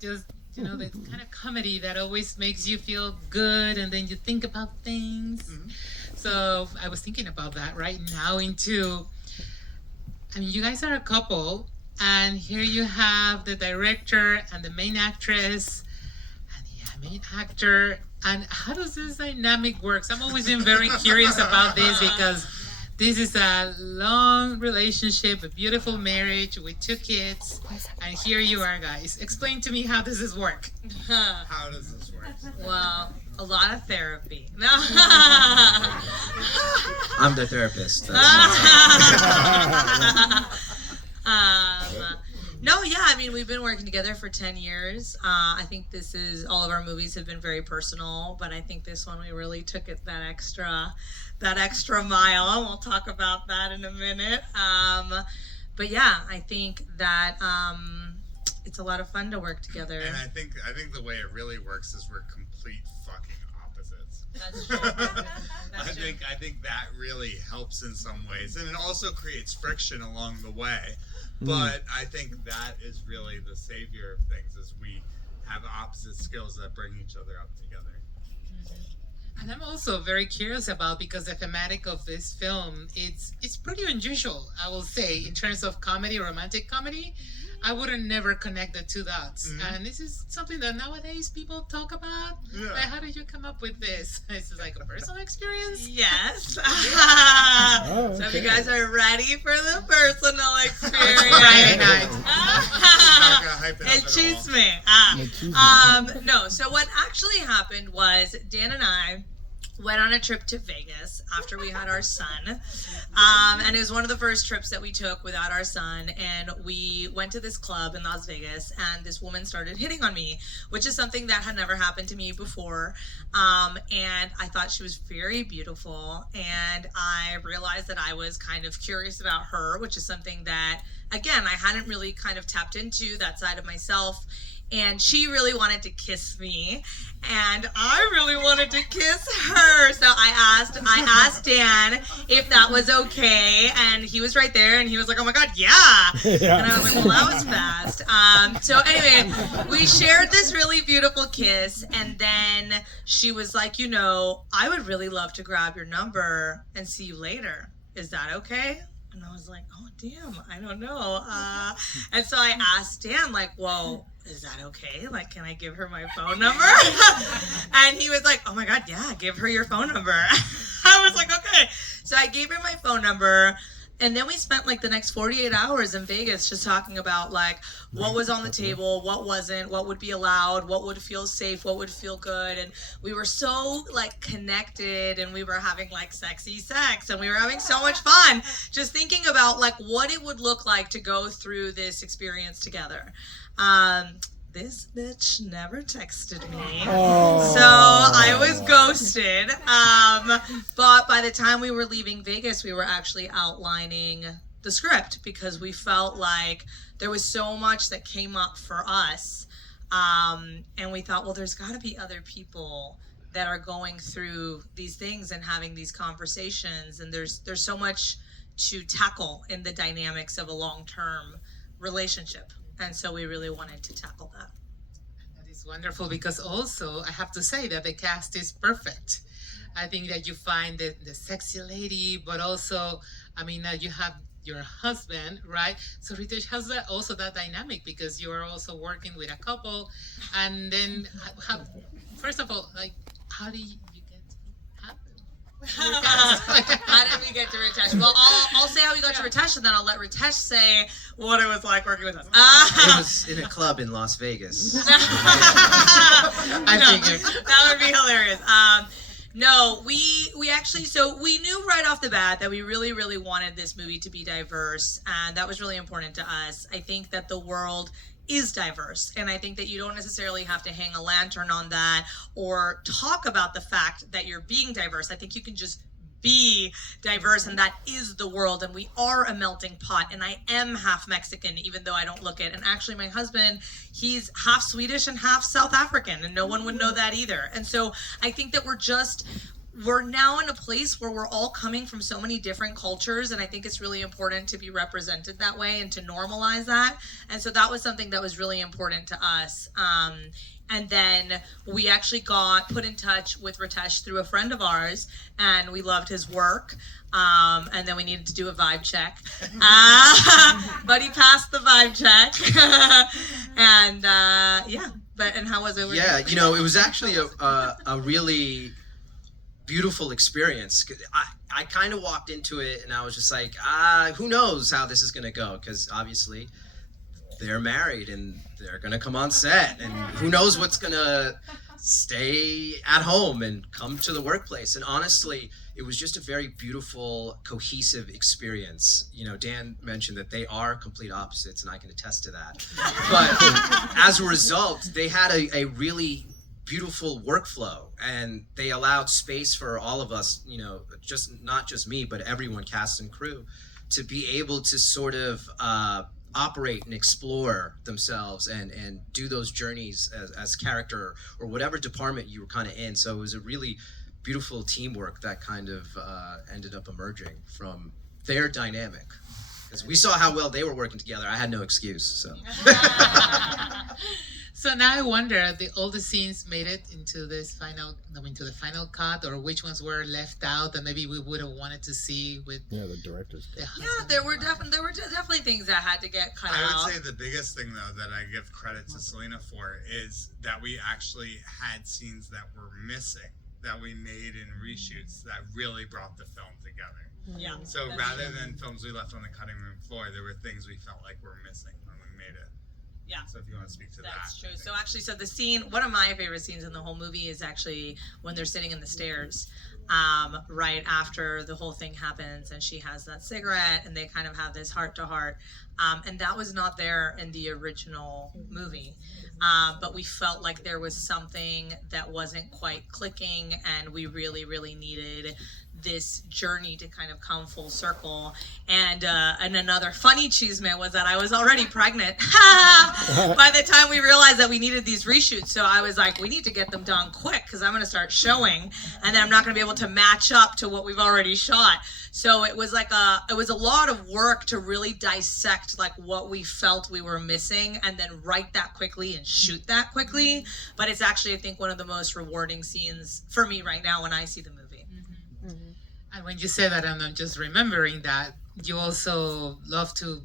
just, the kind of comedy that always makes you feel good and then you think about things. Mm-hmm. So I was thinking about that right now you guys are a couple, and here you have the director and the main actress and the main actor. And how does this dynamic work? I'm always been very curious about this because this is a long relationship, a beautiful marriage with 2 kids. And here you are, guys. Explain to me, how does this work? How does this work? Well, a lot of therapy. No. I'm the therapist. No, yeah, I mean, we've been working together for 10 years. I think all of our movies have been very personal, but I think this one we really took it that extra mile. We'll talk about that in a minute. But yeah, I think that it's a lot of fun to work together. And I think the way it really works is we're complete fucking opposites. That's true. I think that really helps in some ways, and it also creates friction along the way. But I think that is really the savior of things, is we have opposite skills that bring each other up together. And I'm also very curious about, because the thematic of this film, it's pretty unusual, I will say, in terms of comedy, romantic comedy. I wouldn't never connect the 2 dots. Mm-hmm. And this is something that nowadays people talk about. Yeah. Like, how did you come up with this? Is this like a personal experience? Yes. Okay. So if you guys are ready for the personal experience. Friday night. El chisme. No, so what actually happened was Dan and I went on a trip to Vegas after we had our son. And it was one of the first trips that we took without our son. And we went to this club in Las Vegas, and this woman started hitting on me, which is something that had never happened to me before. And I thought she was very beautiful. And I realized that I was kind of curious about her, which is something that, again, I hadn't really kind of tapped into, that side of myself. And she really wanted to kiss me, and I really wanted to kiss her. So I asked Dan if that was okay, and he was right there, and he was like, "Oh my God, yeah!" And I was like, "Well, that was fast." So anyway, we shared this really beautiful kiss, and then she was like, "I would really love to grab your number and see you later. Is that okay?" And I was like, "Oh damn, I don't know." And so I asked Dan, like, "Well, is that okay? Like, can I give her my phone number?" And he was like, "Oh my God, yeah, give her your phone number." I was like, "Okay." So I gave her my phone number, and then we spent like the next 48 hours in Vegas just talking about like what was on the table, what wasn't, what would be allowed, what would feel safe, what would feel good. And we were so like connected, and we were having like sexy sex, and we were having so much fun just thinking about like what it would look like to go through this experience together. This bitch never texted me, so I was ghosted. But by the time we were leaving Vegas, we were actually outlining the script, because we felt like there was so much that came up for us. And we thought, well, there's got to be other people that are going through these things and having these conversations. And there's so much to tackle in the dynamics of a long-term relationship. And so we really wanted to tackle that. That is wonderful, because also I have to say that the cast is perfect. I think that you find the sexy lady, but also, you have your husband, right? So Ritesh has also that dynamic, because you are also working with a couple. And then, first of all, like, how do you get How did we get to Ritesh? Well, I'll say how we got to Ritesh, and then I'll let Ritesh say what it was like working with us. It was in a club in Las Vegas. I figured. That would be hilarious. No, we actually, so we knew right off the bat that we really, really wanted this movie to be diverse, and that was really important to us. I think that the world is diverse, and I think that you don't necessarily have to hang a lantern on that or talk about the fact that you're being diverse. I think you can just be diverse, and that is the world, and we are a melting pot. And I am half Mexican, even though I don't look it. And actually my husband, he's half Swedish and half South African, and no one would know that either. And so I think that we're just we're now in a place where we're all coming from so many different cultures, and I think it's really important to be represented that way and to normalize that. And so that was something that was really important to us. And then we actually got put in touch with Ritesh through a friend of ours, and we loved his work. And then we needed to do a vibe check. But he passed the vibe check. And yeah, and how was it? Yeah, you know, it was actually a really beautiful experience. I kind of walked into it and I was just like, who knows how this is going to go? Because obviously they're married and they're going to come on set, and who knows what's going to stay at home and come to the workplace. And honestly, it was just a very beautiful, cohesive experience. You know, Dan mentioned that they are complete opposites, and I can attest to that. But as a result, they had a really beautiful workflow, and they allowed space for all of us, you know, not just me, but everyone, cast and crew, to be able to sort of operate and explore themselves and do those journeys as character or whatever department you were kind of in. So it was a really beautiful teamwork that kind of ended up emerging from their dynamic. As we saw how well they were working together, I had no excuse. So. So now I wonder, all the scenes made it into the final cut, or which ones were left out that maybe we would have wanted to see with the director's cut. Yeah, there were definitely things that had to get cut out. I would say the biggest thing though that I give credit to Selina for is that we actually had scenes that were missing, that we made in reshoots that really brought the film together. Yeah. So rather than films we left on the cutting room floor, there were things we felt like were missing when we made it. Yeah. So if you want to speak to that. That's true. So actually, the scene, one of my favorite scenes in the whole movie is actually when they're sitting in the stairs, right after the whole thing happens, and she has that cigarette, and they kind of have this heart to heart. And that was not there in the original movie. But we felt like there was something that wasn't quite clicking, and we really, really needed this journey to kind of come full circle. And another funny chisme was that I was already pregnant by the time we realized that we needed these reshoots. So I was like, we need to get them done quick because I'm going to start showing, and then I'm not going to be able to match up to what we've already shot. So it was like a lot of work to really dissect like what we felt we were missing, and then write that quickly and shoot that quickly. But it's actually, I think, one of the most rewarding scenes for me right now when I see the movie. And when you say that, I'm just remembering that you also love to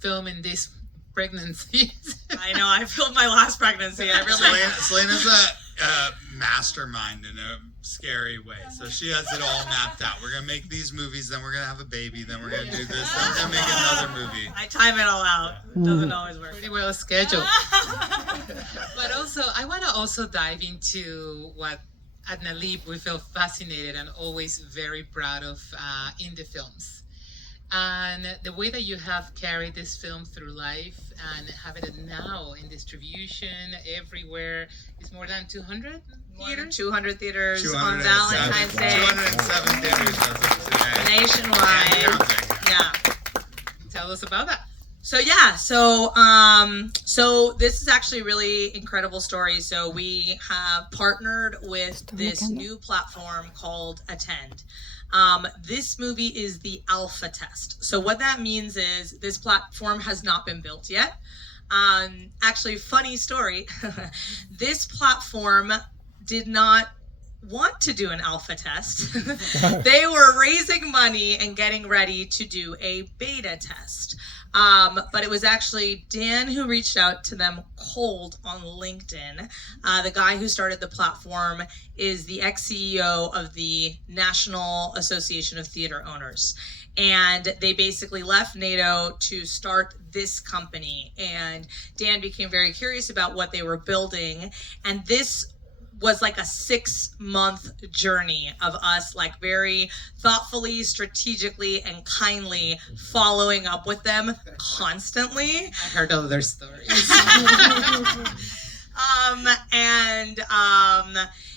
film in these pregnancies. I know, I filmed my last pregnancy. I really. Selena's a mastermind in a scary way. So she has it all mapped out. We're gonna make these movies, then we're gonna have a baby, then we're gonna do this, then we're gonna make another movie. I time it all out. It doesn't always work. Pretty well scheduled. But also, I want to also dive into what at Nalib we feel fascinated and always very proud of in the films. And the way that you have carried this film through life and have it now in distribution everywhere. It's more than 200 theaters? 200 theaters on Valentine's Day. 207 theaters as of today. Nationwide. Yeah. Tell us about that. So yeah, so this is actually a really incredible story. So we have partnered with this new platform called Attend. This movie is the alpha test. So what that means is this platform has not been built yet. Actually, funny story. This platform did not want to do an alpha test. They were raising money and getting ready to do a beta test. But it was actually Dan who reached out to them cold on LinkedIn. The guy who started the platform is the ex-CEO of the National Association of Theater Owners. And they basically left NATO to start this company. And Dan became very curious about what they were building. And this was like a 6-month journey of us like very thoughtfully, strategically, and kindly following up with them constantly. I heard all their stories.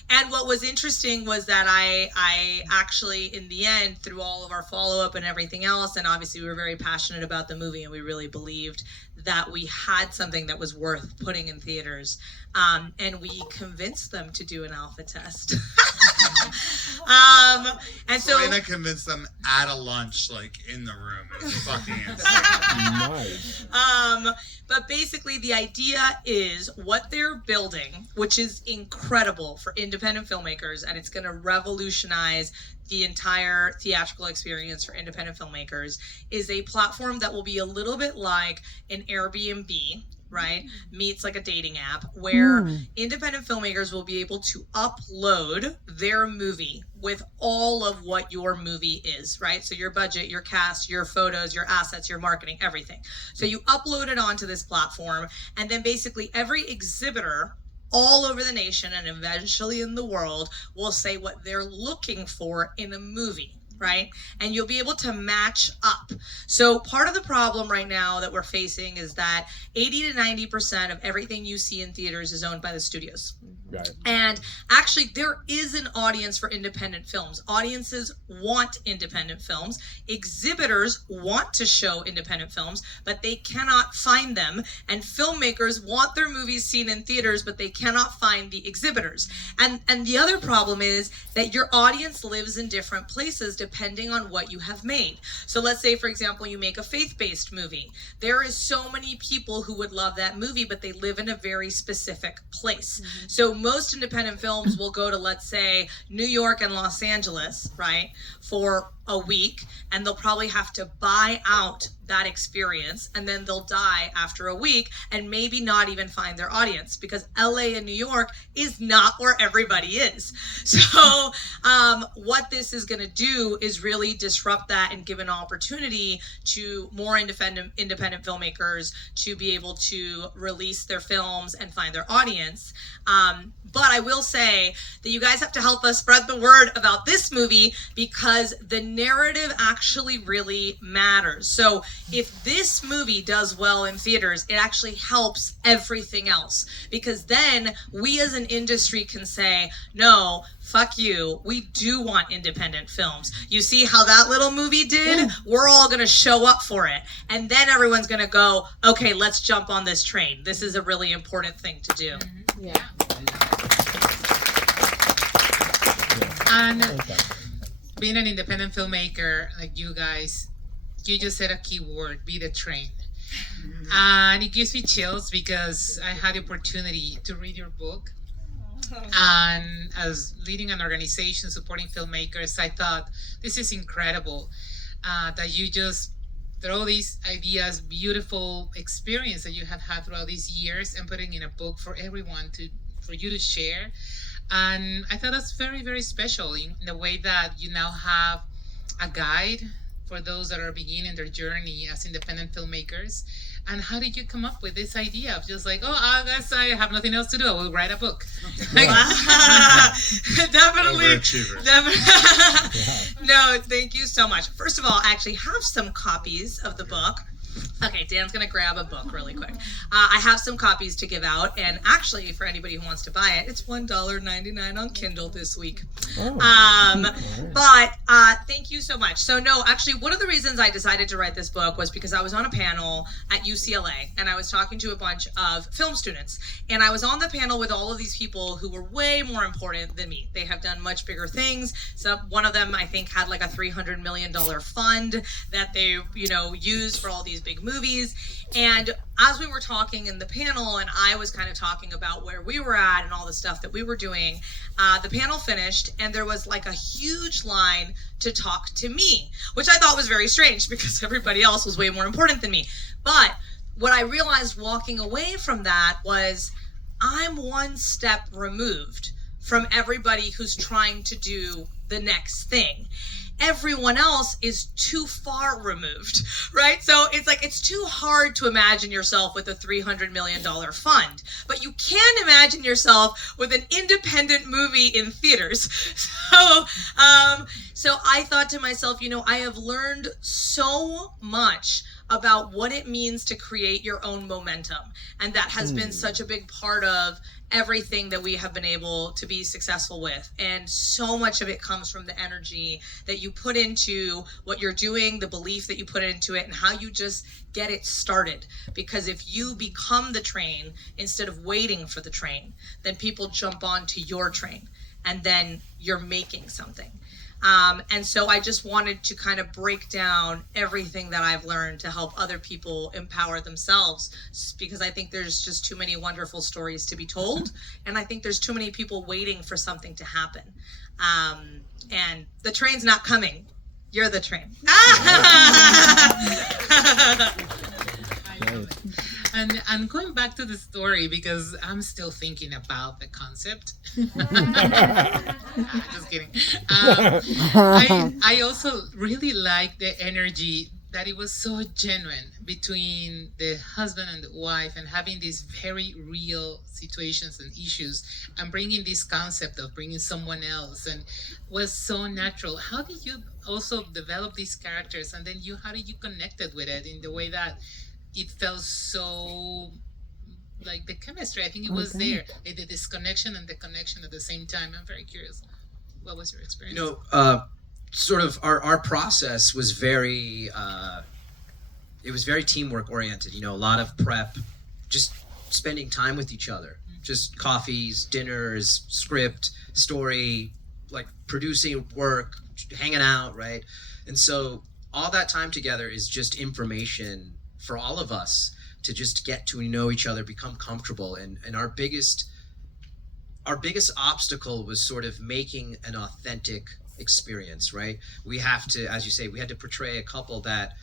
And what was interesting was that I actually, in the end, through all of our follow-up and everything else, and obviously we were very passionate about the movie and we really believed that we had something that was worth putting in theaters. And we convinced them to do an alpha test. And so Selina convinced them at a lunch, like in the room. It's fucking insane. Nice. But basically the idea is what they're building, which is incredible for independent filmmakers, and it's going to revolutionize the entire theatrical experience for independent filmmakers, is a platform that will be a little bit like an Airbnb, right? Meets like a dating app, where independent filmmakers will be able to upload their movie with all of what your movie is, right? So your budget, your cast, your photos, your assets, your marketing, everything. So you upload it onto this platform, and then basically every exhibitor all over the nation and eventually in the world will say what they're looking for in a movie, right? And you'll be able to match up. So part of the problem right now that we're facing is that 80 to 90% of everything you see in theaters is owned by the studios. Right. And actually, there is an audience for independent films. Audiences want independent films. Exhibitors want to show independent films, but they cannot find them. And filmmakers want their movies seen in theaters, but they cannot find the exhibitors. And the other problem is that your audience lives in different places depending on what you have made. So let's say, for example, you make a faith-based movie. There is so many people who would love that movie, but they live in a very specific place. So most independent films will go to, let's say, New York and Los Angeles, right, for a week, and they'll probably have to buy out that experience, and then they'll die after a week and maybe not even find their audience, because LA and New York is not where everybody is. So what this is going to do is really disrupt that and give an opportunity to more independent filmmakers to be able to release their films and find their audience. But I will say that you guys have to help us spread the word about this movie, because the narrative actually really matters. So if this movie does well in theaters, it actually helps everything else, because then we as an industry can say, no, fuck you, we do want independent films. You see how that little movie did? We're all gonna show up for it. And then everyone's gonna go, okay, let's jump on this train. This is a really important thing to do. Yeah. And being an independent filmmaker like you guys, you just said a key word, be the train. And it gives me chills because I had the opportunity to read your book. And as leading an organization supporting filmmakers, I thought this is incredible that you just throw these ideas, beautiful experience that you have had throughout these years, and putting in a book for everyone for you to share. And I thought that's very, very special in the way that you now have a guide for those that are beginning their journey as independent filmmakers. And how did you come up with this idea of just like, oh, I guess I have nothing else to do, I will write a book? Definitely. Overachiever. No, thank you so much. First of all, I actually have some copies of the book. Okay, Dan's gonna grab a book really quick. I have some copies to give out, and actually, for anybody who wants to buy it, it's $1.99 on Kindle this week. But thank you so much. So no, actually, one of the reasons I decided to write this book was because I was on a panel at UCLA, and I was talking to a bunch of film students, and I was on the panel with all of these people who were way more important than me. They have done much bigger things. So one of them, I think, had like a $300 million fund that they, use for all these big movies. And as we were talking in the panel, and I was kind of talking about where we were at and all the stuff that we were doing, the panel finished, and there was like a huge line to talk to me, which I thought was very strange because everybody else was way more important than me. But what I realized walking away from that was I'm one step removed from everybody who's trying to do the next thing. Everyone else is too far removed, right? So it's like, it's too hard to imagine yourself with a $300 million fund, but you can imagine yourself with an independent movie in theaters. So I thought to myself, I have learned so much about what it means to create your own momentum. And that has been such a big part of everything that we have been able to be successful with. And so much of it comes from the energy that you put into what you're doing, the belief that you put into it, and how you just get it started. Because if you become the train instead of waiting for the train, then people jump onto your train. and then you're making something. And so I just wanted to kind of break down everything that I've learned to help other people empower themselves, because I think there's just too many wonderful stories to be told, and I think there's too many people waiting for something to happen. And the train's not coming. You're the train. And going back to the story, because I'm still thinking about the concept. Just kidding. I also really like the energy that it was so genuine between the husband and the wife, and having these very real situations and issues, and bringing this concept of bringing someone else, and was so natural. How did you also develop these characters, and then how did you connect it with it in the way that it felt so like the chemistry? I think it was there, the disconnection and the connection at the same time. I'm very curious. What was your experience? Sort of our process was very it was very teamwork oriented. A lot of prep, just spending time with each other, just coffees, dinners, script, story, like producing work, hanging out, right? And so all that time together is just information for all of us to just get to know each other, become comfortable. And our biggest obstacle was sort of making an authentic experience, right? We have to, as you say, we had to portray a couple that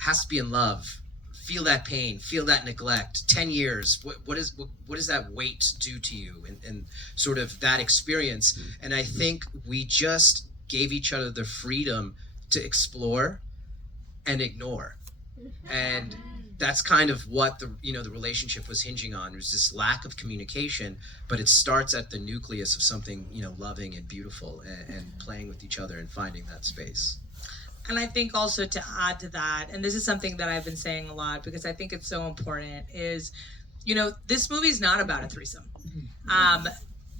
has to be in love, feel that pain, feel that neglect. 10 years, what does that weight do to you, and sort of that experience? And I think we just gave each other the freedom to explore and ignore. And that's kind of what the relationship was hinging on. There's this lack of communication, but it starts at the nucleus of something, loving and beautiful, and playing with each other and finding that space. And I think also to add to that, and this is something that I've been saying a lot because I think it's so important, is, this movie's not about a threesome.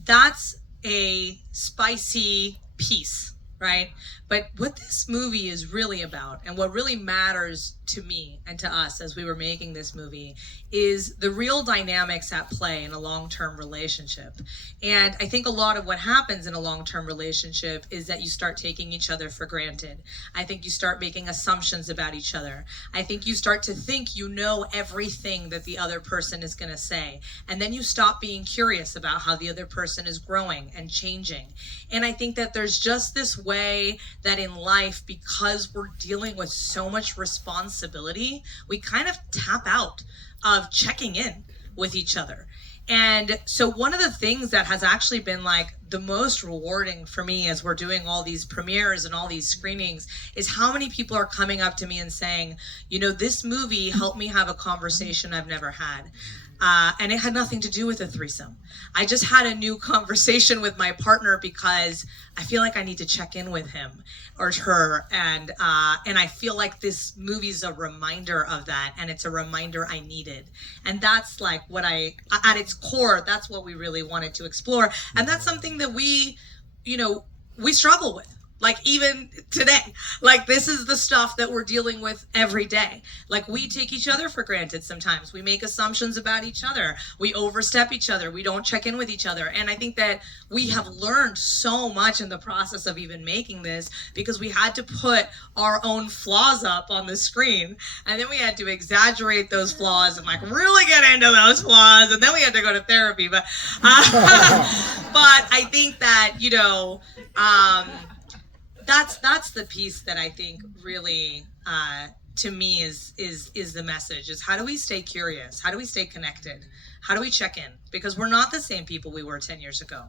That's a spicy piece, right? But what this movie is really about, and what really matters to me and to us as we were making this movie, is the real dynamics at play in a long-term relationship. And I think a lot of what happens in a long-term relationship is that you start taking each other for granted. I think you start making assumptions about each other. I think you start to think you know everything that the other person is going to say. And then you stop being curious about how the other person is growing and changing. And I think that there's just this way that in life, because we're dealing with so much responsibility, we kind of tap out of checking in with each other. And so one of the things that has actually been like the most rewarding for me as we're doing all these premieres and all these screenings is how many people are coming up to me and saying, this movie helped me have a conversation I've never had. And it had nothing to do with a threesome. I just had a new conversation with my partner because I feel like I need to check in with him or her, and I feel like this movie's a reminder of that, and it's a reminder I needed. And that's like what at its core, that's what we really wanted to explore, and that's something that we struggle with. Like even today, like this is the stuff that we're dealing with every day. Like we take each other for granted sometimes. We make assumptions about each other. We overstep each other. We don't check in with each other. And I think that we have learned so much in the process of even making this, because we had to put our own flaws up on the screen. And then we had to exaggerate those flaws and like really get into those flaws. And then we had to go to therapy. But I think that, that's the piece that I think really, to me, is the message, is how do we stay curious? How do we stay connected? How do we check in? Because we're not the same people we were 10 years ago.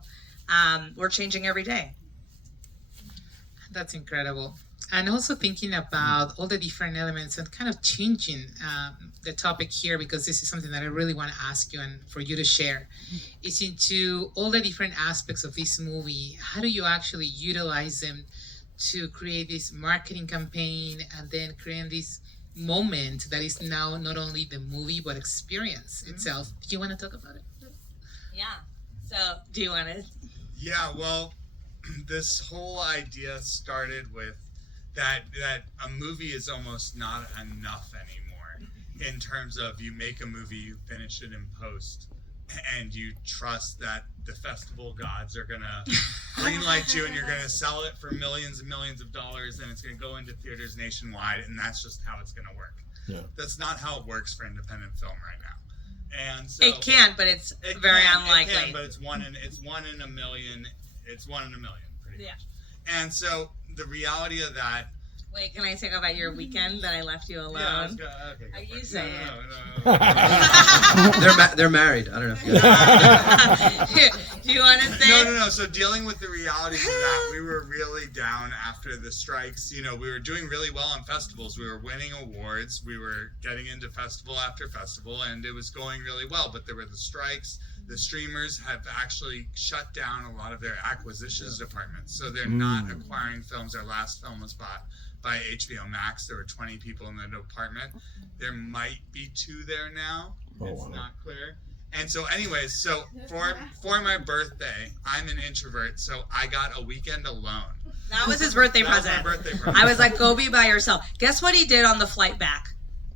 We're changing every day. That's incredible. And also thinking about all the different elements and kind of changing the topic here, because this is something that I really want to ask you and for you to share, is into all the different aspects of this movie. How do you actually utilize them to create this marketing campaign and then create this moment that is now not only the movie but experience itself? Do you want to talk about it? Yeah. So do you want to? Yeah, well, this whole idea started with that a movie is almost not enough anymore in terms of you make a movie, you finish it in post, and you trust that the festival gods are gonna greenlight you and you're gonna sell it for millions and millions of dollars and it's gonna go into theaters nationwide and that's just how it's gonna work. Yeah. That's not how it works for independent film right now. And so it can, but it's very unlikely. It can, but it's one in a million. It's 1 in a million, pretty much. And so the reality of that. Wait, can I talk about your weekend that I left you alone? Yeah, okay, you say it. No. They're married. I don't know if you Do you want to say No. So dealing with the realities of that, we were really down after the strikes. You know, we were doing really well on festivals. We were winning awards. We were getting into festival after festival, and it was going really well. But there were the strikes. The streamers have actually shut down a lot of their acquisitions departments. So they're not acquiring films. Our last film was bought by HBO Max. There were 20 people in the department. There might be 2 there now. It's not clear. And so anyways, so for my birthday, I'm an introvert, so I got a weekend alone. That was his birthday present. My birthday present. I was like, go be by yourself. Guess what he did on the flight back?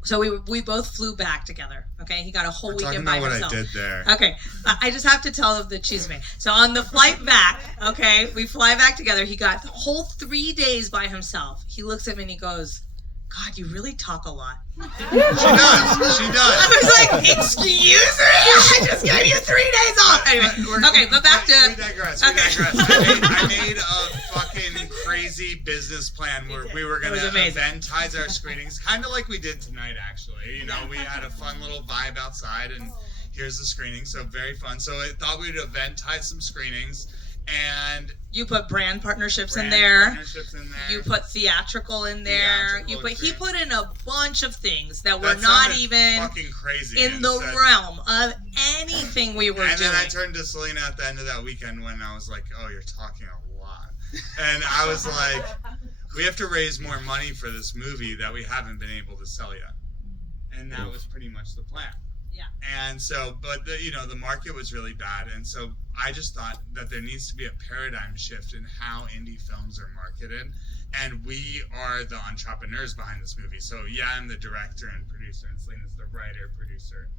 So we both flew back together. Okay, he got a whole weekend by himself. Talking about what I did there. Okay, I just have to tell the chisme. So on the flight back, okay, we fly back together. He got the whole 3 days by himself. He looks at me and he goes, "God, you really talk a lot." She does. I was like, "Excuse me, I just gave you 3 days off." Anyway, okay, but back to. We digress. I made a fucking crazy business plan where we were gonna eventize our screenings, kind of like we did tonight. Actually, you know, we had a fun little vibe outside, and here's the screening. So very fun. So I thought we'd eventize some screenings. And you put brand partnerships in there. You put theatrical in there. He put in a bunch of things that were not even fucking crazy in the realm of anything we were doing. And then I turned to Selina at the end of that weekend when I was like, "Oh, you're talking a lot," and I was like, "We have to raise more money for this movie that we haven't been able to sell yet," and that was pretty much the plan. Yeah. And so, but the market was really bad, and so I just thought that there needs to be a paradigm shift in how indie films are marketed, and we are the entrepreneurs behind this movie. So yeah, I'm the director and producer, and Selina's the writer, producer,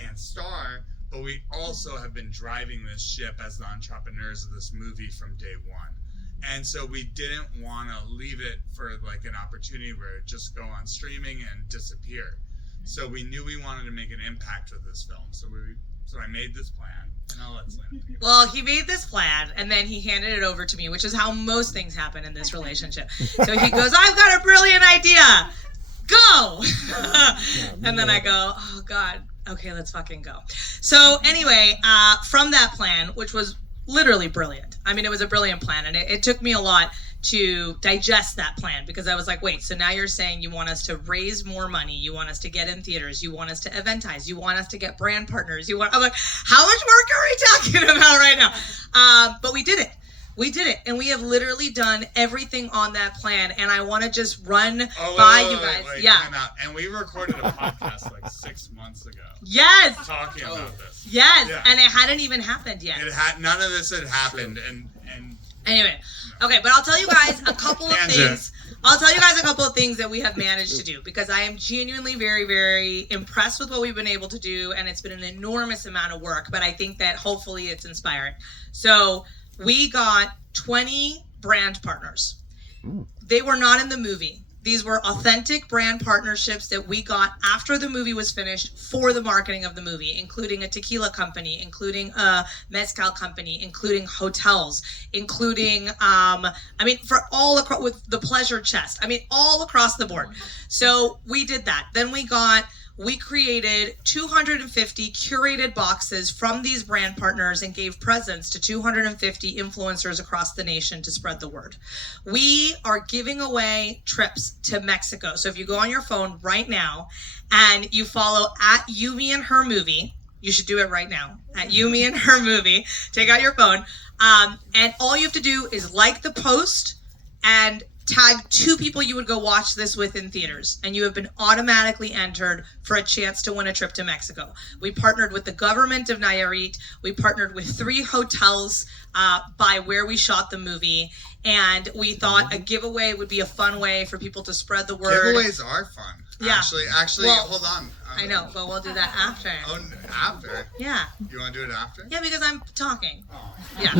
and star, but we also have been driving this ship as the entrepreneurs of this movie from day one. And so we didn't want to leave it for like an opportunity where it just go on streaming and disappear. So we knew we wanted to make an impact with this film. So I made this plan, and I'll let Selina take it. Well, he made this plan, and then he handed it over to me, which is how most things happen in this relationship. So he goes, "I've got a brilliant idea. Go!" And then I go, "Oh, God. Okay, let's fucking go." So anyway, from that plan, which was literally brilliant. I mean, it was a brilliant plan, and it took me a lot to digest that plan, because I was like, wait, so now you're saying you want us to raise more money, you want us to get in theaters, you want us to eventize, you want us to get brand partners, I'm like, how much work are we talking about right now? But we did it, and we have literally done everything on that plan, and I want to just run by you guys. Wait, yeah. Time out. And we recorded a podcast like 6 months ago. Yes. Talking about this. Yes, yeah. And it hadn't even happened yet. None of this had happened, and anyway. Okay, but I'll tell you guys a couple of things. I'll tell you guys a couple of things that we have managed to do, because I am genuinely very, very impressed with what we've been able to do, and it's been an enormous amount of work, but I think that hopefully it's inspiring. So we got 20 brand partners. They were not in the movie. These were authentic brand partnerships that we got after the movie was finished for the marketing of the movie, including a tequila company, including a mezcal company, including hotels, including, for all across, with the Pleasure Chest. All across the board. So we did that. Then we created 250 curated boxes from these brand partners and gave presents to 250 influencers across the nation to spread the word. We are giving away trips to Mexico. So if you go on your phone right now and you follow at You, Me, and Her Movie, you should do it right now. At You, Me, and Her Movie, take out your phone. And all you have to do is like the post and tag 2 people you would go watch this with in theaters, and you have been automatically entered for a chance to win a trip to Mexico. We partnered with the government of Nayarit. We partnered with 3 hotels by where we shot the movie, and we thought a giveaway would be a fun way for people to spread the word. Giveaways are fun. Yeah. Actually, hold on. I know, but we'll do that after. Oh, after? Yeah. You want to do it after? Yeah, because I'm talking. Oh. Yeah.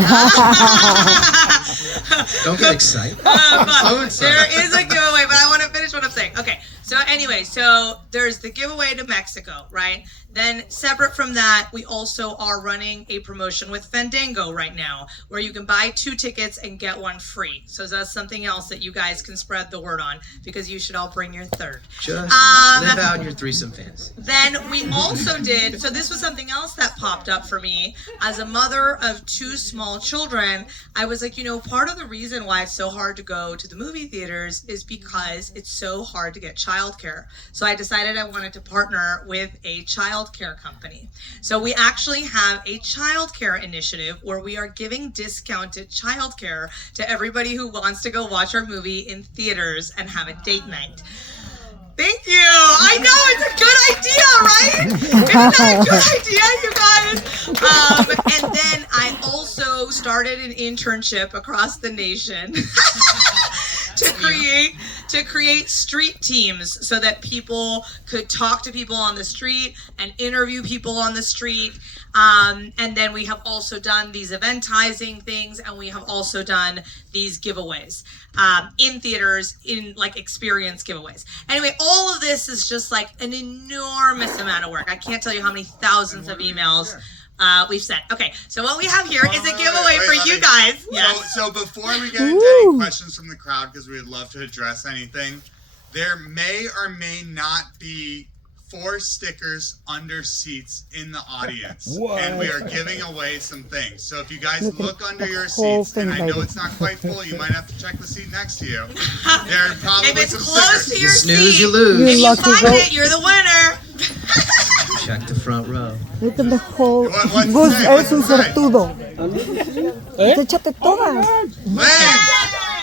Don't get excited. But there is a giveaway, but I want to finish what I'm saying. Okay, so anyway, so there's the giveaway to Mexico, right? Then separate from that, we also are running a promotion with Fandango right now, where you can buy 2 tickets and get 1 free. So that's something else that you guys can spread the word on, because you should all bring your third. Just live out your threesome fans. Then we also did, so this was something else that popped up for me. As a mother of 2 small children, I was like, part of the reason why it's so hard to go to the movie theaters is because it's so hard to get childcare. So I decided I wanted to partner with a childcare company. So we actually have a childcare initiative where we are giving discounted childcare to everybody who wants to go watch our movie in theaters and have a date night. Thank you. I know, it's a good idea, right? Isn't that a good idea, you guys? And then I also started an internship across the nation to create street teams so that people could talk to people on the street and interview people on the street. And then we have also done these eventizing things, and we have also done these giveaways in theaters, in like experience giveaways. Anyway, all of this is just like an enormous amount of work. I can't tell you how many thousands of emails we've sent. Okay, so what we have here is a giveaway for you guys. Yes. So before we get into any questions from the crowd, because we'd love to address anything, there may or may not be 4 stickers under seats in the audience. What? And we are giving away some things. So if you guys look under your seats, and I know it's not quite full, you might have to check the seat next to you. There are probably If it's some close stickers. to your Snooze, seat, you lose. if you lucky find vote. it, you're the winner. Check the front row. Look at the whole. What's it Gus, say? eres What's un it say? sortudo. Échate todas. Lynn!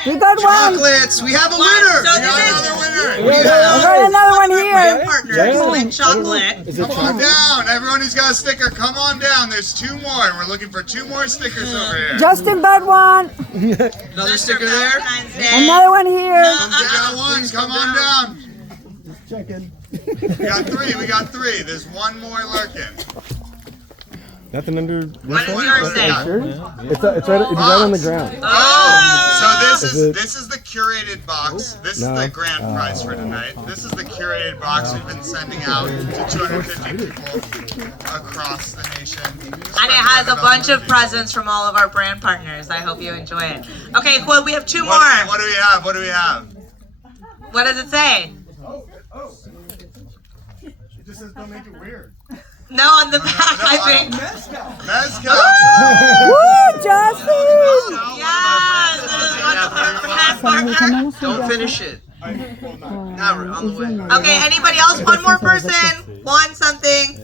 We got one. Chocolates! We have a So winner! We this got is another winner! We got another one here. partners with chocolate. Is it Come on chocolate? down. Everyone who's got a sticker, come on down. There's 2 more. We're looking for 2 more stickers over here. Justin got one. Another sticker there. Another one here. We got 1. Come on down. Checking. We got 3. There's 1 more lurking. Nothing under What this does one? yours say? It's right on the ground. Oh, so Is this is the curated box. This No. is the grand prize for tonight. This is the curated box we've been sending out to 250 people across the nation. And it has a bunch of presents from all of our brand partners. I hope you enjoy it. Okay, well, we have 2 more. What do we have? What do we have? What does it say? It just says don't make it weird. No, on the back, I think. Mezcal. Woo, Justin. Yes, this is one of our brand partners. Don't finish it. Now we're on the way. Okay, anybody else? One more person? Want something?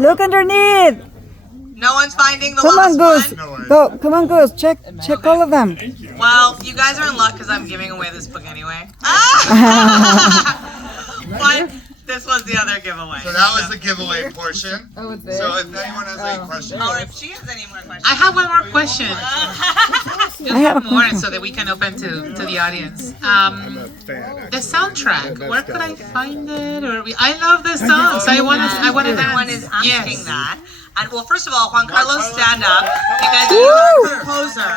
Look underneath. No one's finding the Come on, last Goose. one? Go. Come on, Goose. Check all of them. Well, you guys are in luck because I'm giving away this book anyway. But this was the other giveaway. So that was the giveaway portion. So if anyone has any questions. Or if she has any more questions. I have one more question. Just I have a one more question. so that we can open to the audience. The soundtrack, where could I find it? I love the songs. I want to Everyone dance. is asking Yes. that. And well, first of all, Juan Carlos, stand up because you're a composer.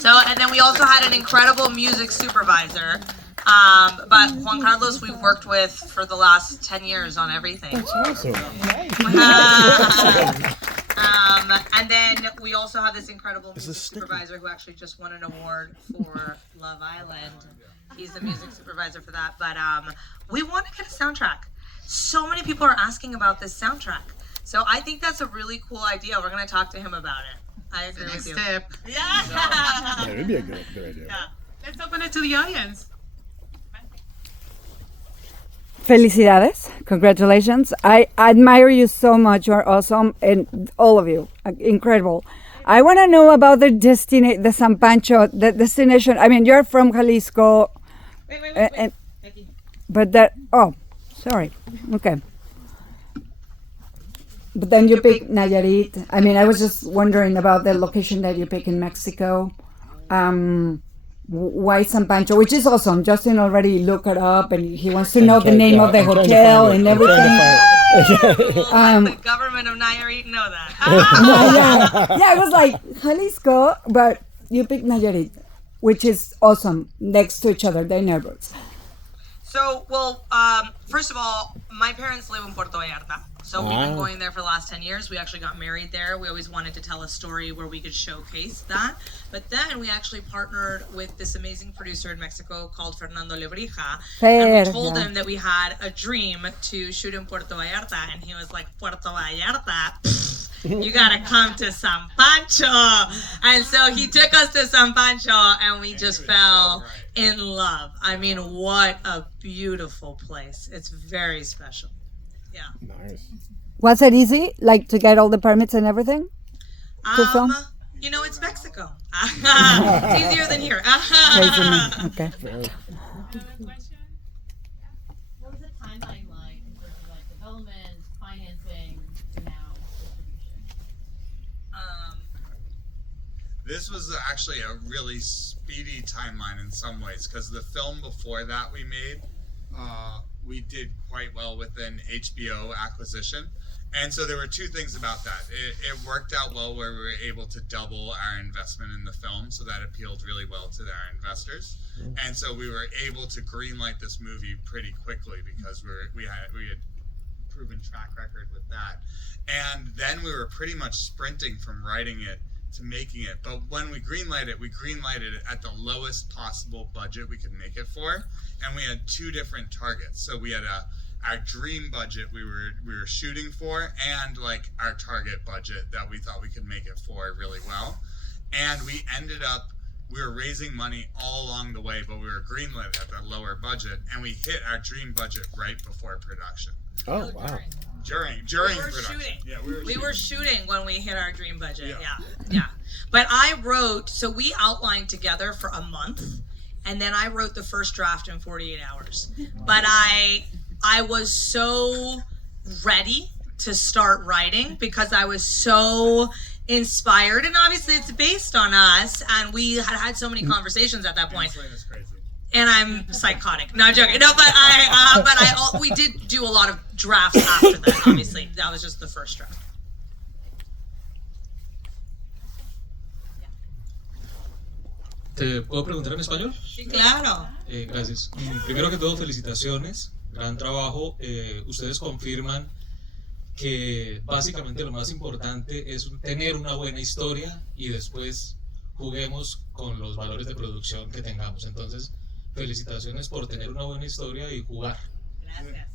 So, and then we also had an incredible music supervisor. But Juan Carlos, we've worked with for the last 10 years on everything. Awesome. And then we also have this incredible music supervisor who actually just won an award for Love Island. He's the music supervisor for that. But we want to get a soundtrack. So many people are asking about this soundtrack. So I think that's a really cool idea. We're going to talk to him about it. I agree with Next you. step. Yeah. Yeah, it'd be a good idea. Yeah. Let's open it to the audience. Felicidades. Congratulations. I admire you so much. You are awesome. And all of you. Incredible. I want to know about the San Pancho, the destination. I mean, you're from Jalisco. Wait. But that, sorry. Okay. But then you pick Nayarit. I mean, I was just wondering about the location that you pick in Mexico. why San Pancho, which is awesome. Justin already looked it up, and he wants to know the name of the hotel and everything. The government of Nayarit know that. Yeah, I was like, Jalisco, but you picked Nayarit, which is awesome, next to each other, they're neighbors. So, well, first of all, my parents live in Puerto Vallarta. So we've been going there for the last 10 years. We actually got married there. We always wanted to tell a story where we could showcase that. But then we actually partnered with this amazing producer in Mexico called Fernando Lebrija. And we told him that we had a dream to shoot in Puerto Vallarta. And he was like, Puerto Vallarta? You gotta come to San Pancho. And so he took us to San Pancho and we just fell in love. I mean, what a beautiful place. It's very special. Yeah. Nice. Was it easy, like, to get all the permits and everything to film? You know, it's Mexico. It's easier than here. Okay. What was the timeline like in terms of like development, financing, to now distribution? This was actually a really speedy timeline in some ways, because the film before that we made, we did quite well with an HBO acquisition. And so there were two things about that. It worked out well where we were able to double our investment in the film, so that appealed really well to our investors. And so we were able to greenlight this movie pretty quickly because we had proven track record with that. And then we were pretty much sprinting from writing it to making it. But when we greenlighted it at the lowest possible budget we could make it for. And we had two different targets. So we had our dream budget we were shooting for, and like our target budget that we thought we could make it for really well. And we were raising money all along the way, but we were greenlit at the lower budget, and we hit our dream budget right before production. Oh, wow. During We were production. shooting. Yeah, we were shooting when we hit our dream budget. Yeah. But I wrote, so we outlined together for a month, and then I wrote the first draft in 48 hours. But I was so ready to start writing because I was so inspired, and obviously it's based on us, and we had so many conversations at that point. Selena's crazy. And I'm psychotic. No, I'm joking. No, but we did do a lot of drafts after that. Obviously, that was just the first draft. ¿Te puedo preguntar en español? Sí, claro. Gracias. Primero que todo, felicitaciones. Gran trabajo. Ustedes confirman que básicamente lo más importante es tener una buena historia y después juguemos con los valores de producción que tengamos. Entonces, felicitaciones por tener una buena historia y jugar. Gracias.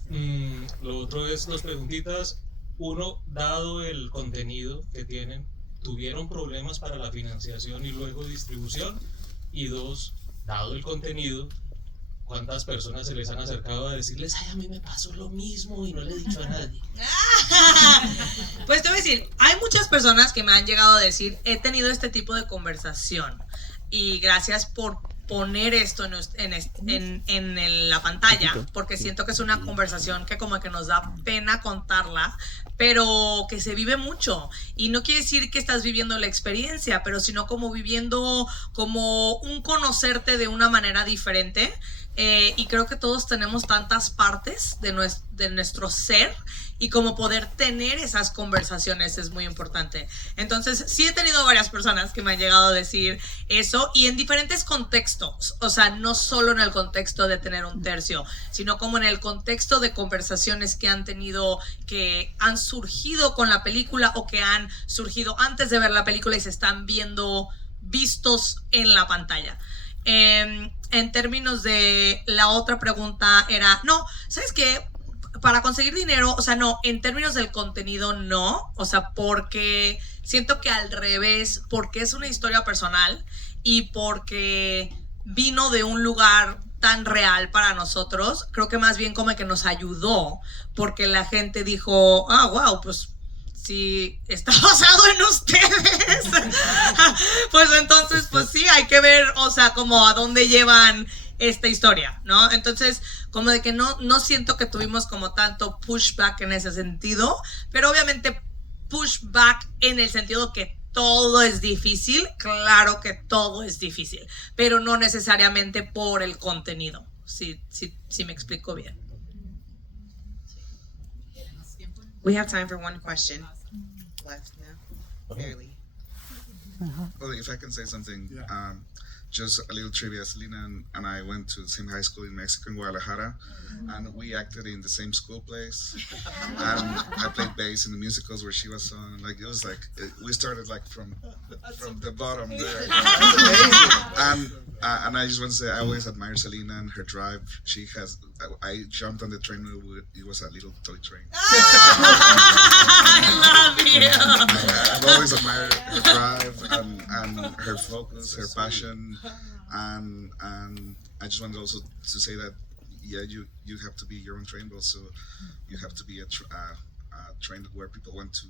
Lo otro es dos preguntitas. Uno, dado el contenido que tienen, ¿tuvieron problemas para la financiación y luego distribución? Y dos, dado el contenido, ¿cuántas personas se les han acercado a decirles, ay, a mí me pasó lo mismo y no le he dicho a nadie? Pues te voy a decir, hay muchas personas que me han llegado a decir, he tenido este tipo de conversación y gracias por poner esto en la pantalla, porque siento que es una conversación que como que nos da pena contarla, pero que se vive mucho, y no quiere decir que estás viviendo la experiencia, pero sino como viviendo como un conocerte de una manera diferente. Y creo que todos tenemos tantas partes de nuestro ser, y como poder tener esas conversaciones es muy importante. Entonces sí he tenido varias personas que me han llegado a decir eso, y en diferentes contextos, o sea, no solo en el contexto de tener un tercio, sino como en el contexto de conversaciones que han tenido, que han surgido con la película o que han surgido antes de ver la película y se están vistos en la pantalla. En términos de la otra pregunta era, no, ¿sabes qué? Para conseguir dinero, o sea, no, en términos del contenido no, o sea, porque siento que al revés, porque es una historia personal y porque vino de un lugar tan real para nosotros, creo que más bien como que nos ayudó, porque la gente dijo, ah, wow, pues si está basado en ustedes, pues entonces, pues sí, hay que ver, o sea, como a dónde llevan esta historia, ¿no? Entonces, como de que no siento que tuvimos como tanto pushback en ese sentido, pero obviamente pushback en el sentido que todo es difícil, claro que todo es difícil, pero no necesariamente por el contenido, si me explico bien. We have time for one question left now, barely. Well, if I can say something, just a little trivia. Selina and I went to the same high school in Mexico, in Guadalajara, and we acted in the same school plays. And I played bass in the musicals where she was on. Like, it was like, we started like from the bottom there. And I just want to say, I always admire Selina and her drive. She has, I jumped on the train, it was a little toy train. I love you. I've always admired her drive and her focus, her passion, and I just wanted also to say that you have to be your own train, but also you have to be a train where people want to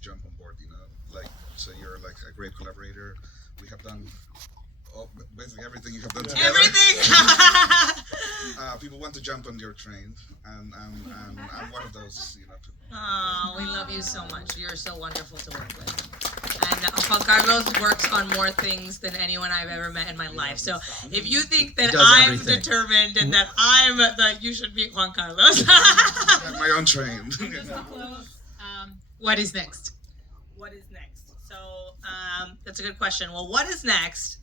jump on board. Like, so you're like a great collaborator. We have done basically everything you have done together. Everything. People want to jump on your train, and I'm one of those. Oh, we love you so much. You're so wonderful to work with. And Juan Carlos works on more things than anyone I've ever met in my life. So if you think that I'm determined and that you should meet Juan Carlos. I have my own train. What is next? What is next? So that's a good question. Well, what is next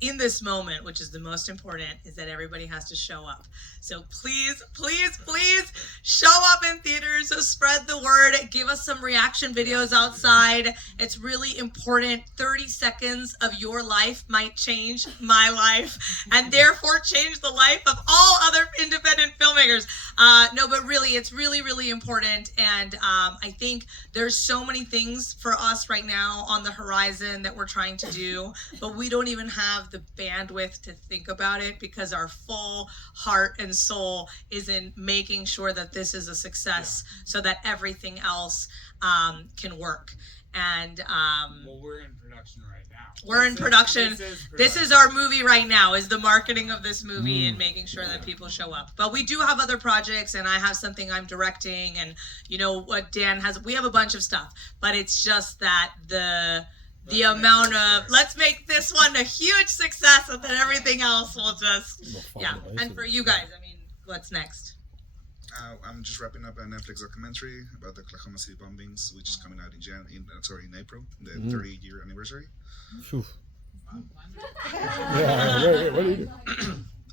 in this moment, which is the most important, is that everybody has to show up. So please, please, please show up in theaters. So spread the word. Give us some reaction videos outside. It's really important. 30 seconds of your life might change my life and therefore change the life of all other independent filmmakers. No, but really, it's really, really important. And I think there's so many things for us right now on the horizon that we're trying to do, but we don't even have the bandwidth to think about it because our full heart and soul is in making sure that this is a success so that everything else can work. And well, we're in production right now. We're in production. This is our movie right now, is the marketing of this movie and making sure that people show up. But we do have other projects, and I have something I'm directing, and you know what Dan has. We have a bunch of stuff, but it's just that the amount of let's make this one a huge success, and then everything else will just And for you guys, I mean, what's next? I'm just wrapping up a Netflix documentary about the Oklahoma City bombings, which is coming out in April, the 30-year anniversary.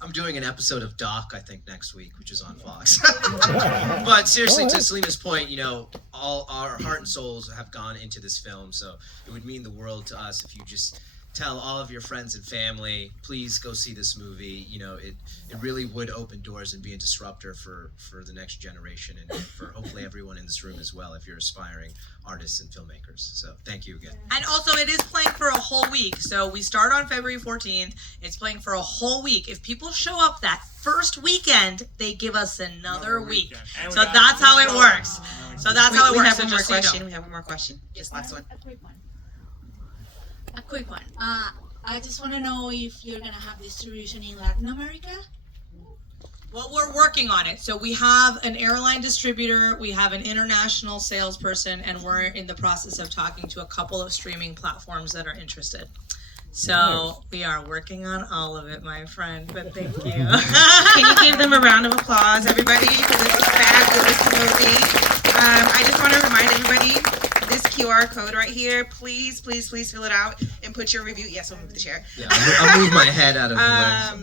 I'm doing an episode of Doc, I think, next week, which is on Fox. But seriously, to Selina's point, all our heart and souls have gone into this film, so it would mean the world to us if you just tell all of your friends and family, please go see this movie. It really would open doors and be a disruptor for the next generation and for hopefully everyone in this room as well if you're aspiring artists and filmmakers. So thank you again. And also it is playing for a whole week. So we start on February 14th. It's playing for a whole week. If people show up that first weekend, they give us another week. So that's how it works. So that's how it works. We have one more question. We have one more question. Just last one. A quick one. I just want to know if you're going to have distribution in Latin America? Well, we're working on it. So we have an airline distributor, we have an international salesperson, and we're in the process of talking to a couple of streaming platforms that are interested. So we are working on all of it, my friend, but thank you. Can you give them a round of applause, everybody, for this fabulous movie? I just want to remind everybody, this QR code right here, please, please, please fill it out and put your review. Yes, we'll move the chair. Yeah, I'll move my head out of the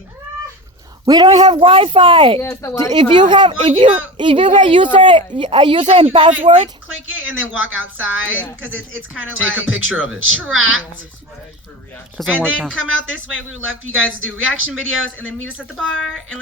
way. We don't have Wi-Fi. Yes, the Wi-Fi. If you have a user and password, click it and then walk outside because it's kind of take a picture of it. Trapped. And then come out this way. We would love for you guys to do reaction videos and then meet us at the bar and let's